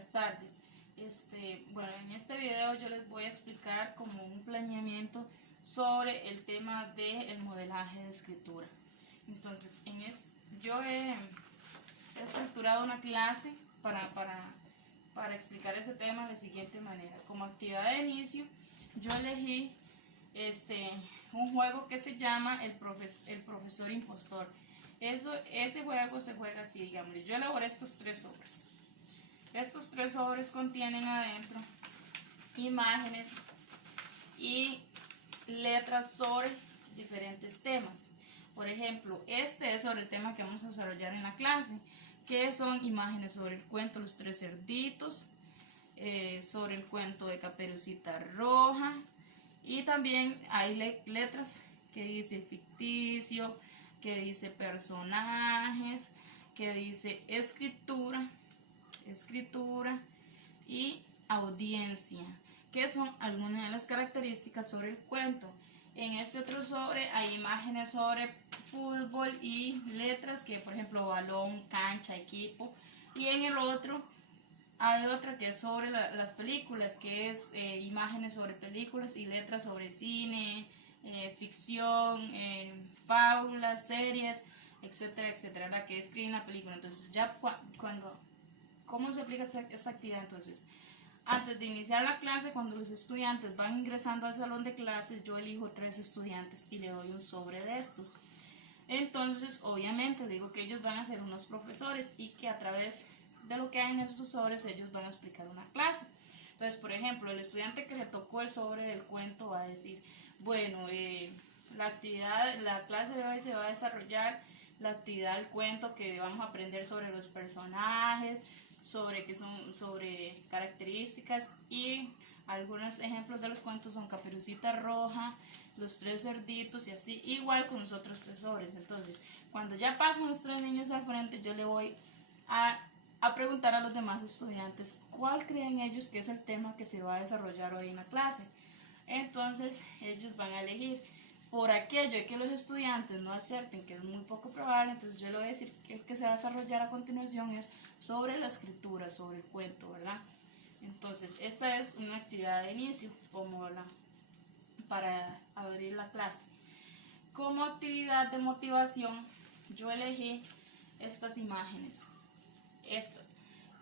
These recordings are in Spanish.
buenas tardes. Bueno, en este video yo les voy a explicar como un planeamiento sobre el tema del modelaje de escritura. Entonces, yo he estructurado una clase para explicar ese tema de la siguiente manera. Como actividad de inicio, yo elegí un juego que se llama el profesor impostor. Ese juego se juega así, digamos. Yo elaboré estos 3 sobres. Estos 3 sobres contienen adentro imágenes y letras sobre diferentes temas. Por ejemplo, este es sobre el tema que vamos a desarrollar en la clase, que son imágenes sobre el cuento Los 3 cerditos, sobre el cuento de Caperucita Roja, y también hay letras que dice ficticio, que dice personajes, que dice escritura y audiencia, que son algunas de las características sobre el cuento. En este otro sobre hay imágenes sobre fútbol y letras que, por ejemplo, balón, cancha, equipo. Y en el otro hay otra que es sobre las películas, que es imágenes sobre películas y letras sobre cine, ficción, fábulas, series, etcétera, etcétera, la que escribe una película. Entonces ya ¿cómo se aplica esta actividad? Entonces, antes de iniciar la clase, cuando los estudiantes van ingresando al salón de clases, yo elijo 3 estudiantes y le doy un sobre de estos. Entonces, obviamente, digo que ellos van a ser unos profesores y que a través de lo que hay en estos sobres, ellos van a explicar una clase. Entonces, por ejemplo, el estudiante que le tocó el sobre del cuento va a decir, bueno, la clase de hoy se va a desarrollar la actividad del cuento, que vamos a aprender sobre los personajes, sobre características, y algunos ejemplos de los cuentos son Caperucita Roja, Los 3 cerditos y así, igual con los otros 3 sobres. Entonces, cuando ya pasan los 3 niños al frente, yo le voy a preguntar a los demás estudiantes cuál creen ellos que es el tema que se va a desarrollar hoy en la clase. Entonces ellos van a elegir. Por aquello que los estudiantes no acierten, que es muy poco probable, entonces yo le voy a decir que el que se va a desarrollar a continuación es sobre la escritura, sobre el cuento, ¿verdad? Entonces esta es una actividad de inicio para abrir la clase. Como actividad de motivación, yo elegí estas imágenes.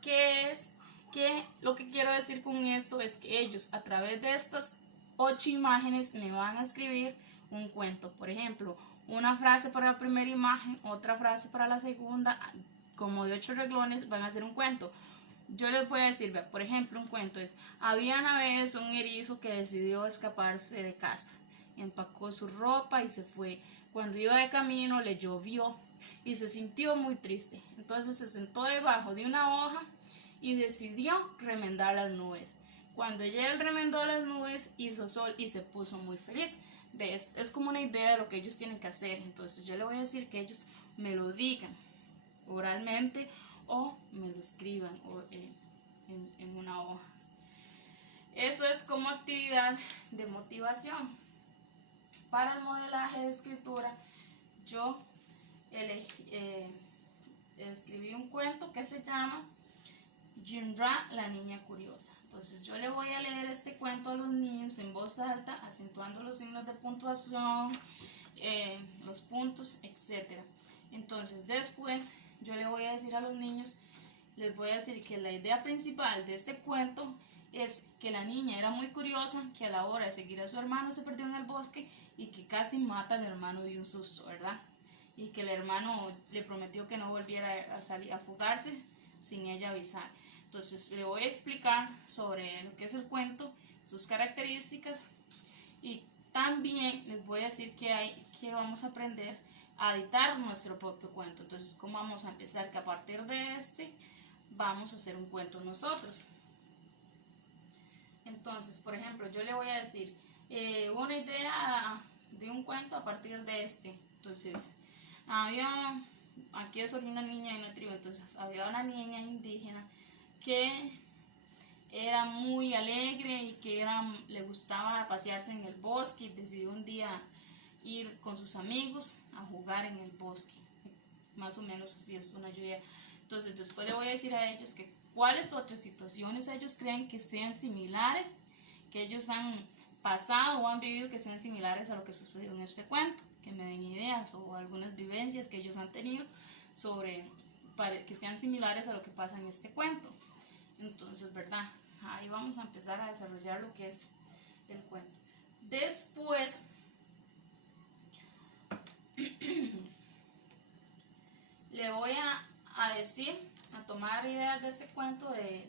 Que lo que quiero decir con esto es que ellos, a través de estas 8 imágenes, me van a escribir un cuento. Por ejemplo, una frase para la primera imagen, otra frase para la segunda, como de 8 renglones van a hacer un cuento. Yo les voy a decir, por ejemplo, un cuento es: había una vez un erizo que decidió escaparse de casa, empacó su ropa y se fue. Cuando iba de camino le llovió y se sintió muy triste. Entonces se sentó debajo de una hoja y decidió remendar las nubes. Cuando ya él remendó las nubes, hizo sol y se puso muy feliz. ¿Ves? Es como una idea de lo que ellos tienen que hacer. Entonces yo le voy a decir que ellos me lo digan oralmente o me lo escriban en una hoja. Eso es como actividad de motivación. Para el modelaje de escritura, yo escribí un cuento que se llama Jinra, la niña curiosa. Entonces yo le voy a leer este cuento a los niños en voz alta, acentuando los signos de puntuación, los puntos, etc. Entonces después yo le voy a decir a los niños, les voy a decir que la idea principal de este cuento es que la niña era muy curiosa, que a la hora de seguir a su hermano se perdió en el bosque y que casi mata al hermano de un susto, ¿verdad? Y que el hermano le prometió que no volviera a salir a fugarse sin ella avisar. Entonces le voy a explicar sobre lo que es el cuento, sus características, y también les voy a decir que vamos a aprender a editar nuestro propio cuento. Entonces, ¿cómo vamos a empezar? Que a partir de vamos a hacer un cuento nosotros. Entonces, por ejemplo, yo le voy a decir una idea de un cuento a partir de Entonces, aquí es sobre una niña en una tribu. Entonces, había una niña indígena que era muy alegre y que le gustaba pasearse en el bosque, y decidió un día ir con sus amigos a jugar en el bosque. Más o menos así es una lluvia. Entonces después le voy a decir a ellos que cuáles otras situaciones ellos creen que sean similares, que ellos han pasado o han vivido que sean similares a lo que sucedió en este cuento, que me den ideas o algunas vivencias que ellos han tenido sobre que sean similares a lo que pasa en este cuento. Entonces, ¿verdad? Ahí vamos a empezar a desarrollar lo que es el cuento. Después le voy a decir, a tomar ideas de este cuento de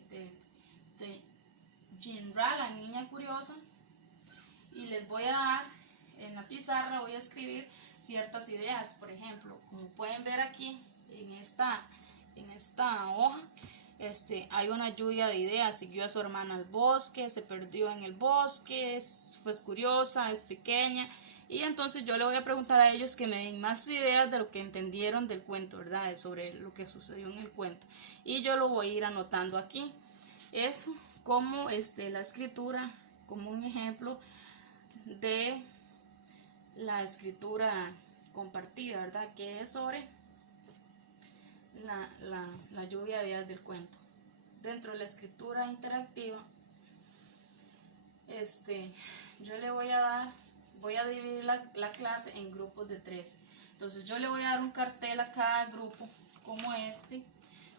Jinra, la niña curiosa, y les voy a dar en la pizarra, voy a escribir ciertas ideas. Por ejemplo, como pueden ver aquí en esta hoja, hay una lluvia de ideas. Siguió a su hermana al bosque, se perdió en el bosque, fue curiosa, es pequeña. Y entonces yo le voy a preguntar a ellos que me den más ideas de lo que entendieron del cuento, ¿verdad? Sobre lo que sucedió en el cuento. Y yo lo voy a ir anotando aquí. Eso como la escritura, como un ejemplo de la escritura compartida, ¿verdad? Que es sobre la lluvia de ideas del cuento. Dentro de la escritura interactiva, yo le voy a dividir la clase en grupos de 3. Entonces yo le voy a dar un cartel a cada grupo como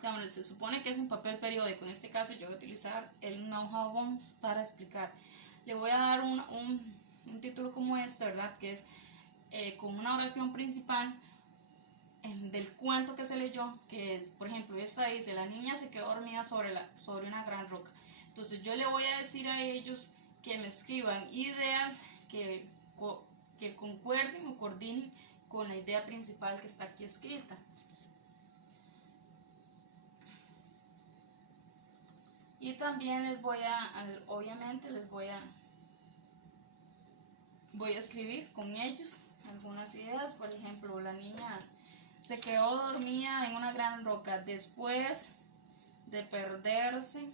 digamos, se supone que es un papel periódico. En este caso yo voy a utilizar una hoja Bones para explicar. Le voy a dar un título como ¿verdad? Que es con una oración principal del cuento que se leyó, que es, por ejemplo, esta dice: la niña se quedó dormida sobre una gran roca. Entonces yo le voy a decir a ellos que me escriban ideas que concuerden o coordinen con la idea principal que está aquí escrita. Y también obviamente les voy a escribir con ellos algunas ideas. Por ejemplo, la niña se quedó dormida en una gran roca después de perderse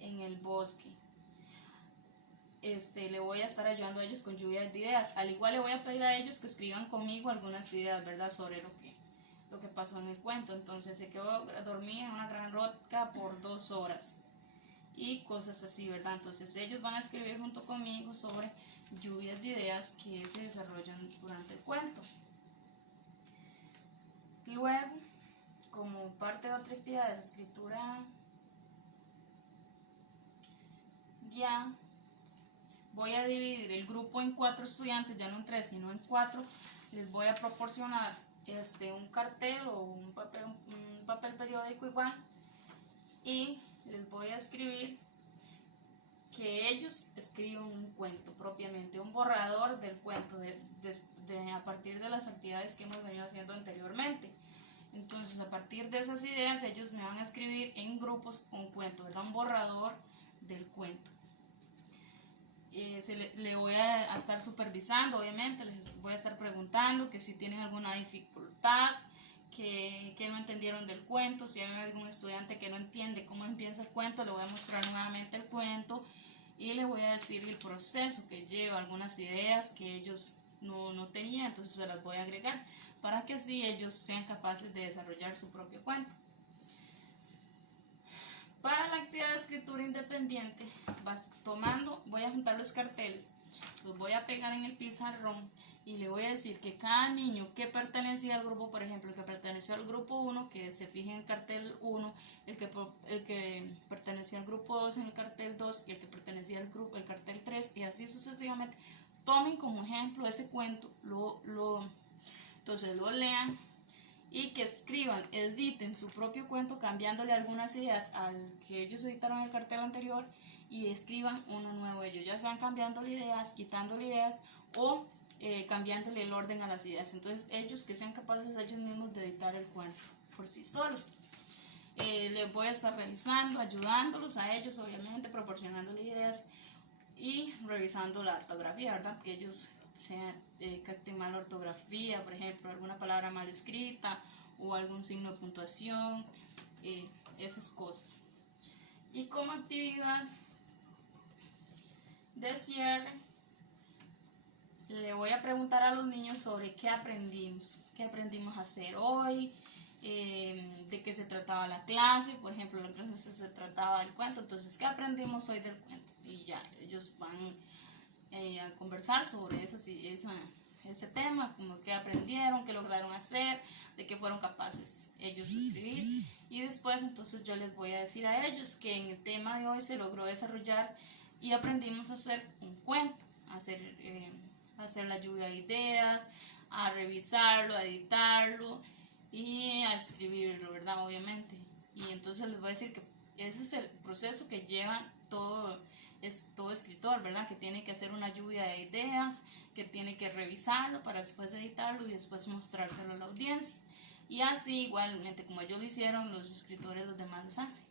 en el bosque. Le voy a estar ayudando a ellos con lluvia de ideas. Al igual le voy a pedir a ellos que escriban conmigo algunas ideas, ¿verdad? Sobre lo que pasó en el cuento. Entonces, se quedó dormida en una gran roca por 2 horas. Y cosas así, ¿verdad? Entonces ellos van a escribir junto conmigo sobre lluvias de ideas que se desarrollan durante el cuento. Luego, como parte de otra actividad de la escritura ya, voy a dividir el grupo en 4 estudiantes, ya no en 3 sino en 4. Les voy a proporcionar un cartel o un papel periódico igual, y les voy a escribir que ellos escriban un cuento propiamente, un borrador del cuento a partir de las actividades que hemos venido haciendo anteriormente. Entonces, a partir de esas ideas, ellos me van a escribir en grupos un cuento, ¿verdad? Un borrador del cuento. Le voy a estar supervisando, obviamente, les voy a estar preguntando que si tienen alguna dificultad, que no entendieron del cuento. Si hay algún estudiante que no entiende cómo empieza el cuento, le voy a mostrar nuevamente el cuento y le voy a decir el proceso que lleva, algunas ideas que ellos no tenían, entonces se las voy a agregar para que así ellos sean capaces de desarrollar su propio cuento. Para la actividad de escritura independiente, voy a juntar los carteles, los voy a pegar en el pizarrón y le voy a decir que cada niño que pertenecía al grupo, por ejemplo, el que perteneció al grupo 1, que se fije en el cartel 1, el que pertenecía al grupo 2 en el cartel 2, y el que pertenecía al el cartel 3, y así sucesivamente. Tomen como ejemplo ese cuento, entonces lo lean y que escriban, editen su propio cuento cambiándole algunas ideas al que ellos editaron en el cartel anterior, y escriban uno nuevo ellos, ya sean cambiándole ideas, quitándole ideas o cambiándole el orden a las ideas. Entonces ellos que sean capaces ellos mismos de editar el cuento por sí solos. Les voy a estar revisando, ayudándolos a ellos, obviamente, proporcionándoles ideas y revisando la ortografía, ¿verdad? Que ellos capten mal ortografía, por ejemplo, alguna palabra mal escrita o algún signo de puntuación, esas cosas. Y como actividad de cierre, le voy a preguntar a los niños sobre qué aprendimos a hacer hoy, de qué se trataba la clase. Por ejemplo, la clase se trataba del cuento, entonces, ¿qué aprendimos hoy del cuento? Y ya, ellos van a conversar sobre ese tema, como qué aprendieron, qué lograron hacer, de qué fueron capaces ellos de escribir. Y después entonces yo les voy a decir a ellos que en el tema de hoy se logró desarrollar y aprendimos a hacer un cuento, a hacer la lluvia de ideas, a revisarlo, a editarlo y a escribirlo, ¿verdad? Obviamente. Y entonces les voy a decir que ese es el proceso que lleva todo escritor, ¿verdad? Que tiene que hacer una lluvia de ideas, que tiene que revisarlo para después editarlo y después mostrárselo a la audiencia. Y así, igualmente como ellos lo hicieron, los escritores los demás los hacen.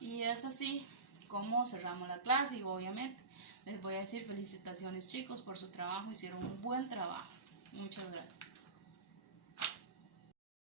Y es así como cerramos la clase y obviamente les voy a decir felicitaciones chicos por su trabajo, hicieron un buen trabajo. Muchas gracias.